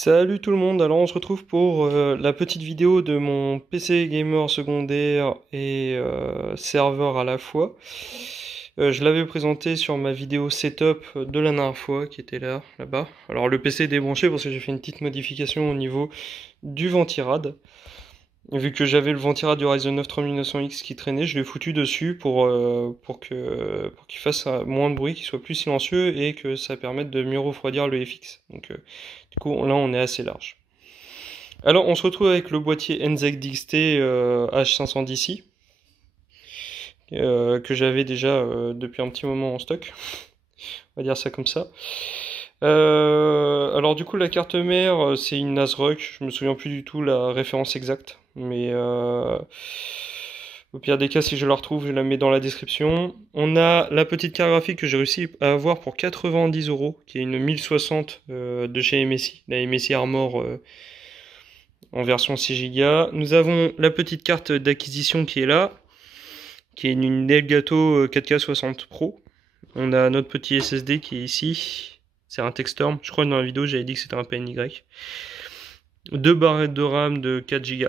Salut tout le monde, alors on se retrouve pour la petite vidéo de mon PC gamer secondaire et serveur à la fois. Je l'avais présenté sur ma vidéo setup de la dernière fois qui était là-bas. Alors le PC est débranché parce que j'ai fait une petite modification au niveau du ventirad. Vu que j'avais le ventirad du Ryzen 9 3900X qui traînait, je l'ai foutu dessus pour qu'il fasse moins de bruit, qu'il soit plus silencieux et que ça permette de mieux refroidir le FX. Donc du coup là on est assez large. Alors on se retrouve avec le boîtier NZXT DXT H510i que j'avais déjà depuis un petit moment en stock. On va dire ça comme ça. Alors du coup la carte mère c'est une ASRock, je me souviens plus du tout la référence exacte, mais au pire des cas si je la retrouve je la mets dans la description. On a la petite carte graphique que j'ai réussi à avoir pour 90 €, qui est une 1060 de chez MSI, la MSI Armor en version 6 Go. Nous avons la petite carte d'acquisition qui est là, qui est une Elgato 4K60 Pro. On a notre petit SSD qui est ici. C'est un Textorm. Je crois que dans la vidéo, j'avais dit que c'était un PNY. Deux barrettes de RAM de 4 Go.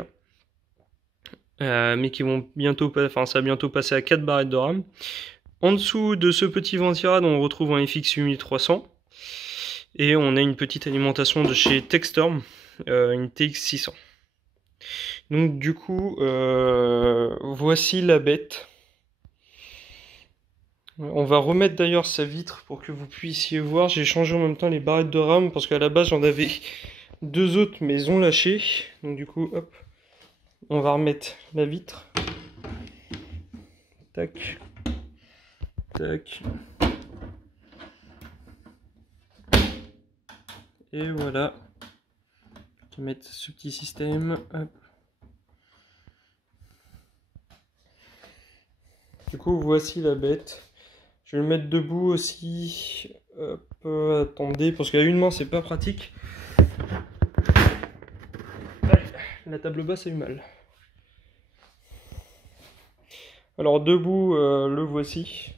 Mais qui vont bientôt, enfin, ça va bientôt passer à 4 barrettes de RAM. En dessous de ce petit ventirad, on retrouve un FX 8300. Et on a une petite alimentation de chez Textorm, une TX 600. Donc du coup, voici la bête. On va remettre d'ailleurs sa vitre pour que vous puissiez voir. J'ai changé en même temps les barrettes de RAM parce qu'à la base j'en avais deux autres mais ils ont lâché. Donc du coup, hop, on va remettre la vitre. Tac, tac. Et voilà. On va mettre ce petit système. Hop. Du coup, voici la bête. Je vais le mettre debout aussi. Hop, attendez, parce qu'à une main, c'est pas pratique. Aïe, la table basse a eu mal. Alors, debout, le voici.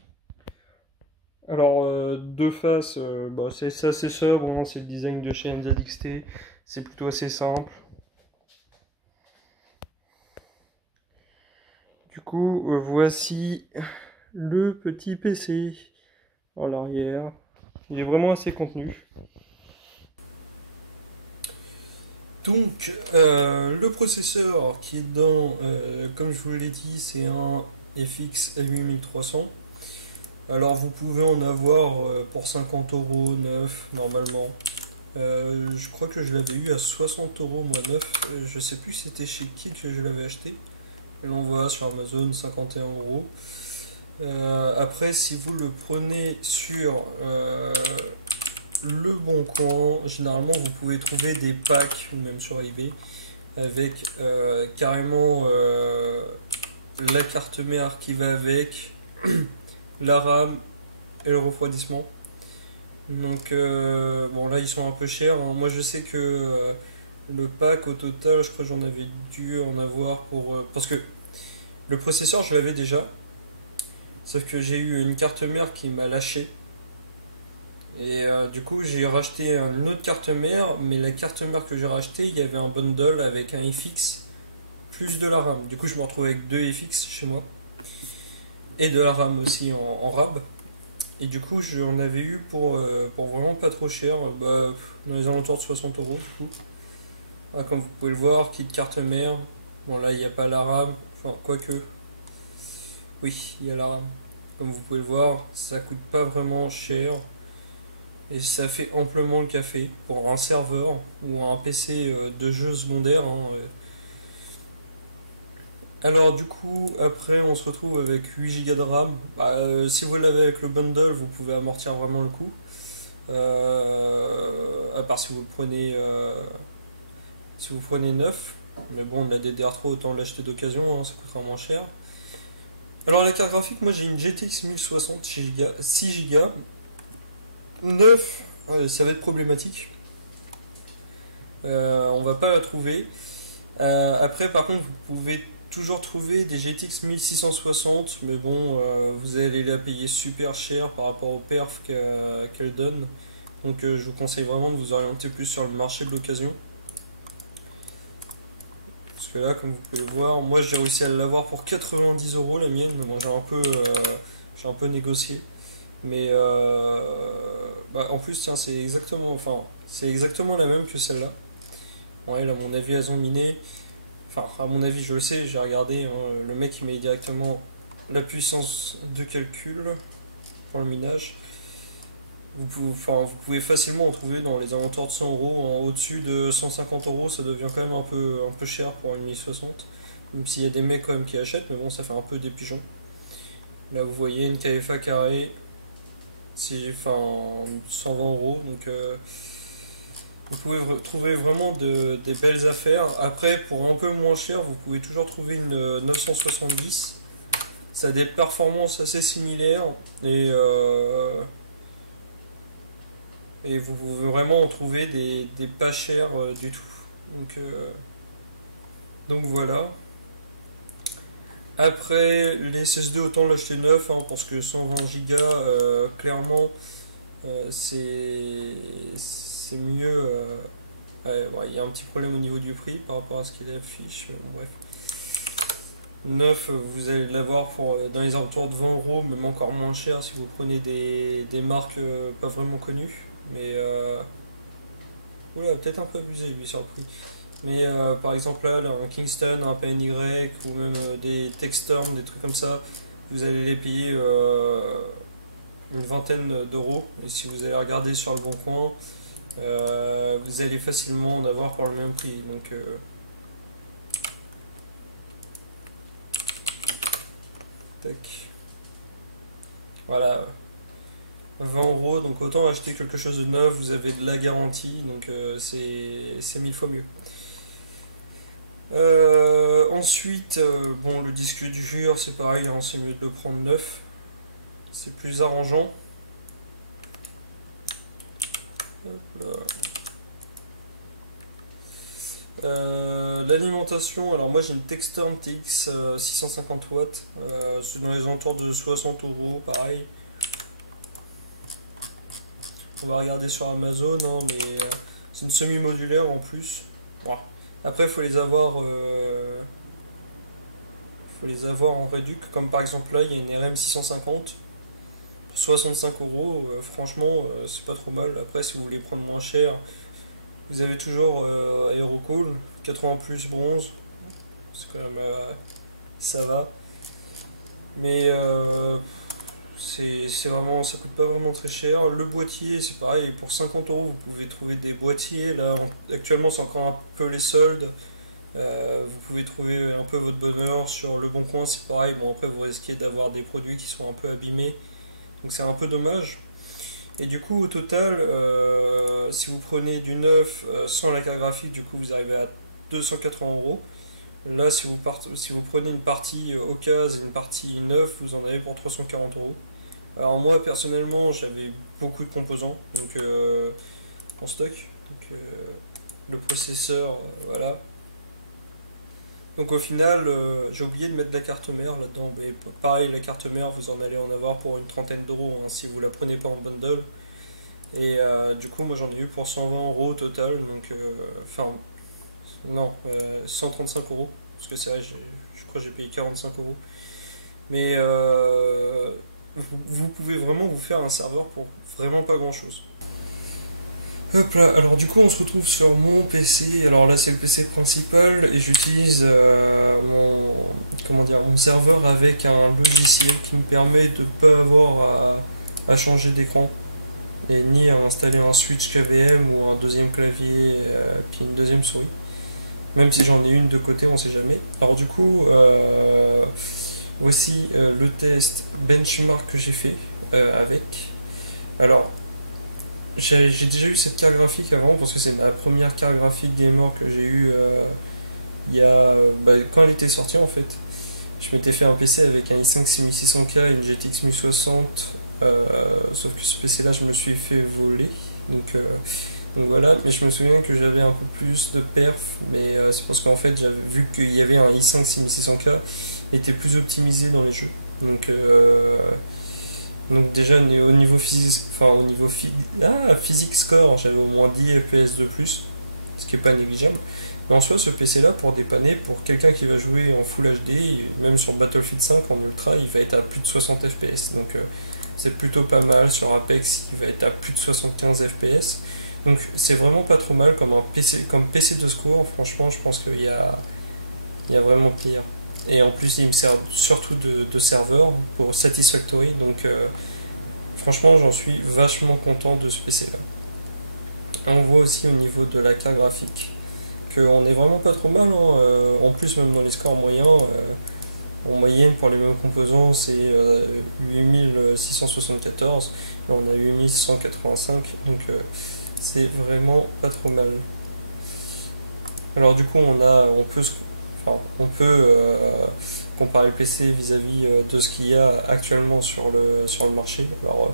Alors, de face, bah, c'est assez sobre, hein, c'est le design de chez NZXT. C'est plutôt assez simple. Du coup, voici le petit PC en l'arrière. Il est vraiment assez contenu. Donc, le processeur qui est dedans, comme je vous l'ai dit, c'est un FX L8300. Alors, vous pouvez en avoir pour 50 € neuf, normalement. Je crois que je l'avais eu à 60 € moi neuf. Je sais plus c'était chez qui que je l'avais acheté. Je l'envoie sur Amazon 51 €. Après, si vous le prenez sur le Bon Coin, généralement vous pouvez trouver des packs ou même sur eBay avec carrément la carte mère qui va avec, la RAM et le refroidissement. Donc bon là ils sont un peu chers, hein. Moi je sais que le pack au total, je crois que j'en avais dû en avoir pour parce que le processeur je l'avais déjà, sauf que j'ai eu une carte mère qui m'a lâché. Et du coup, j'ai racheté une autre carte mère, mais la carte mère que j'ai racheté, il y avait un bundle avec un FX plus de la RAM. Du coup, je me retrouve avec deux FX chez moi et de la RAM aussi en RAB. Et du coup, j'en avais eu pour vraiment pas trop cher, bah, dans les alentours de 60 € du coup. Voilà, comme vous pouvez le voir, kit carte mère. Bon, là, il n'y a pas la RAM, enfin, quoique. Oui, il y a la RAM. Comme vous pouvez le voir, ça coûte pas vraiment cher. Et ça fait amplement le café pour un serveur ou un PC de jeu secondaire, hein. Alors du coup, après on se retrouve avec 8 Go de RAM. Bah, si vous l'avez avec le bundle, vous pouvez amortir vraiment le coup. À part si vous prenez neuf. Mais bon, la DDR3, autant l'acheter d'occasion, hein, ça coûtera moins cher. Alors la carte graphique, moi j'ai une GTX 1060 6 Go. 9, ça va être problématique. On va pas la trouver. Après, par contre, vous pouvez toujours trouver des GTX 1660, mais bon, vous allez la payer super cher par rapport aux perfs qu'elle donne. Donc je vous conseille vraiment de vous orienter plus sur le marché de l'occasion. Parce que là, comme vous pouvez voir, moi j'ai réussi à l'avoir pour 90 € la mienne. Bon, j'ai un peu négocié. Mais bah, en plus, tiens, c'est exactement la même que celle-là. Bon, elle, à mon avis, elles ont miné. Enfin, à mon avis, je le sais, j'ai regardé. Hein, le mec, il met directement la puissance de calcul pour le minage. Vous pouvez facilement en trouver dans les alentours de 100 €. Hein. Au-dessus de 150 €, ça devient quand même un peu cher pour une 1060. Même s'il y a des mecs quand même qui achètent, mais bon, ça fait un peu des pigeons. Là, vous voyez une KFA carré, 120 €. Donc, vous pouvez trouver vraiment des belles affaires. Après, pour un peu moins cher, vous pouvez toujours trouver une 970. Ça a des performances assez similaires et vous pouvez vraiment en trouver des pas chers du tout. Donc voilà. Après, les SSD, autant l'acheter neuf, hein, parce que 120 Go, clairement, c'est mieux. Ouais, il y a un petit problème au niveau du prix par rapport à ce qu'il affiche. Bref. Neuf, vous allez l'avoir dans les alentours de 20 €, même encore moins cher si vous prenez des marques pas vraiment connues. Mais oula, peut-être un peu abusé lui sur le prix. Mais par exemple là, un Kingston, un PNY ou même des Textorm, des trucs comme ça, vous allez les payer une vingtaine d'euros. Et si vous allez regarder sur le bon coin, vous allez facilement en avoir pour le même prix. Donc tac. Voilà. 20 €, donc autant acheter quelque chose de neuf, vous avez de la garantie, donc c'est 1000 fois mieux. Ensuite, bon, le disque dur, c'est pareil, hein, c'est mieux de le prendre neuf, c'est plus arrangeant. Hop là. L'alimentation, alors moi j'ai une Textorm TX 650 watts, c'est dans les alentours de 60 €, pareil. On va regarder sur Amazon, hein, mais c'est une semi-modulaire en plus. Bon. Après, il faut les avoir en réduc, comme par exemple là, il y a une RM 650 pour 65 €. Franchement, c'est pas trop mal. Après, si vous voulez prendre moins cher, vous avez toujours Aerocool 80 plus bronze. C'est quand même ça va. Mais ça coûte pas vraiment très cher. Le boîtier, c'est pareil, pour 50 €, vous pouvez trouver des boîtiers. Là, actuellement, c'est encore un peu les soldes. Vous pouvez trouver un peu votre bonheur sur Le Bon Coin, c'est pareil. Bon, après, vous risquez d'avoir des produits qui sont un peu abîmés, donc c'est un peu dommage. Et du coup, au total, si vous prenez du neuf sans la carte graphique, du coup, vous arrivez à 280 €. Là, si vous prenez une partie occasion et une partie neuve, vous en avez pour 340 €. Alors moi personnellement j'avais beaucoup de composants donc en stock, donc le processeur, voilà. Donc au final j'ai oublié de mettre la carte mère là-dedans, mais pareil, la carte mère vous en allez en avoir pour une trentaine d'euros, hein, si vous la prenez pas en bundle. Et du coup moi j'en ai eu pour 120 € au total, donc enfin non, 135 €, parce que c'est vrai, je crois que j'ai payé 45 €. Mais vous pouvez vraiment vous faire un serveur pour vraiment pas grand chose. Hop là, alors du coup on se retrouve sur mon PC, alors là c'est le PC principal et j'utilise mon serveur avec un logiciel qui me permet de ne pas avoir à changer d'écran et ni à installer un switch KVM ou un deuxième clavier puis une deuxième souris. Même si j'en ai une de côté, on sait jamais. Alors du coup, voici le test benchmark que j'ai fait avec. Alors, j'ai déjà eu cette carte graphique avant parce que c'est ma première carte graphique gamer que j'ai eu quand elle était sortie en fait. Je m'étais fait un PC avec un i5 6600K et une GTX 1060, sauf que ce PC là je me suis fait voler. Donc voilà, mais je me souviens que j'avais un peu plus de perf, mais c'est parce qu'en fait j'avais vu qu'il y avait un i5 6600K était plus optimisé dans les jeux. Donc Donc déjà au niveau physique, physique score, j'avais au moins 10 FPS de plus, ce qui est pas négligeable. Mais en soi, ce PC là, pour dépanner, pour quelqu'un qui va jouer en Full HD, même sur Battlefield 5 en ultra, il va être à plus de 60 FPS. Donc c'est plutôt pas mal. Sur Apex, il va être à plus de 75 FPS. Donc c'est vraiment pas trop mal comme PC de secours. Franchement, je pense qu'il y a vraiment pire. Et en plus, il me sert surtout de serveur pour Satisfactory. Donc franchement, j'en suis vachement content de ce PC là. On voit aussi au niveau de la carte graphique qu'on est vraiment pas trop mal, hein. En plus, même dans les scores moyens, en moyenne pour les mêmes composants, c'est 8674. Là, on a 8185, donc c'est vraiment pas trop mal. Alors du coup, on peut comparer le PC vis-à-vis de ce qu'il y a actuellement sur le marché. Alors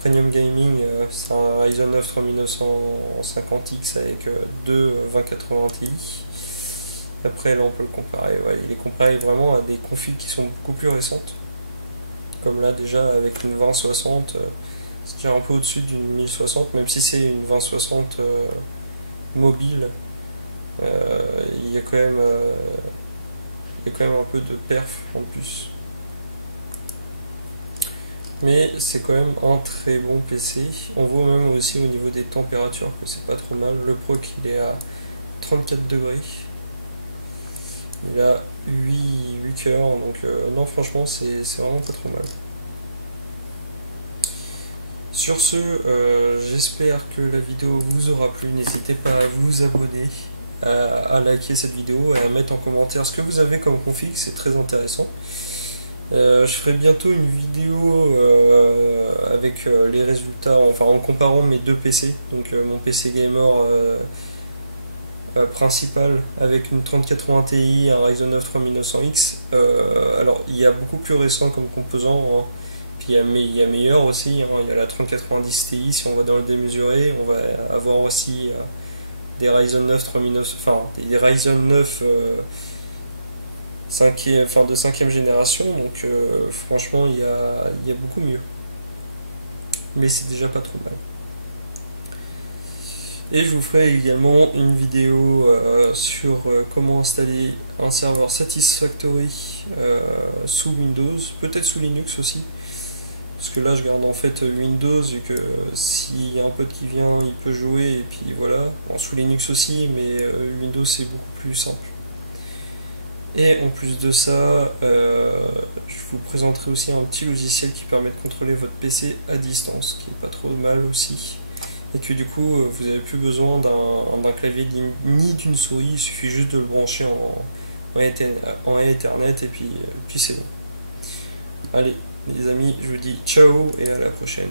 Premium Gaming, c'est un Ryzen 9 3950X avec deux 2080 Ti. Après là on peut le comparer, il est comparé vraiment à des configs qui sont beaucoup plus récentes. Comme là déjà avec une 2060, c'est déjà un peu au-dessus d'une 1060, même si c'est une 2060 mobile, il y a quand même un peu de perf en plus. Mais c'est quand même un très bon PC. On voit même aussi au niveau des températures que c'est pas trop mal. Le Proc il est à 34 degrés. Il a 8 cœurs, donc non franchement c'est vraiment pas trop mal. Sur ce, j'espère que la vidéo vous aura plu. N'hésitez pas à vous abonner, à liker cette vidéo et à mettre en commentaire ce que vous avez comme config, c'est très intéressant. Je ferai bientôt une vidéo avec les résultats, enfin en comparant mes deux PC, donc mon PC gamer principal avec une 3080 Ti, un Ryzen 9 3900X. Alors il y a beaucoup plus récent comme composant, hein. Puis il y a meilleur aussi, hein. Il y a la 3090 Ti, si on va dans le démesuré, on va avoir aussi des Ryzen 9 3900, enfin des Ryzen 9 de 5ème génération, donc franchement il y a beaucoup mieux, mais c'est déjà pas trop mal. Et je vous ferai également une vidéo sur comment installer un serveur Satisfactory sous Windows, peut-être sous Linux aussi, parce que là je garde en fait Windows, vu que s'il y a un pote qui vient il peut jouer, et puis voilà, bon, sous Linux aussi, mais Windows c'est beaucoup plus simple. Et en plus de ça, je vous présenterai aussi un petit logiciel qui permet de contrôler votre PC à distance, qui est pas trop mal aussi. Et que du coup, vous n'avez plus besoin d'un clavier ni d'une souris, il suffit juste de le brancher en Ethernet et puis c'est bon. Allez, les amis, je vous dis ciao et à la prochaine.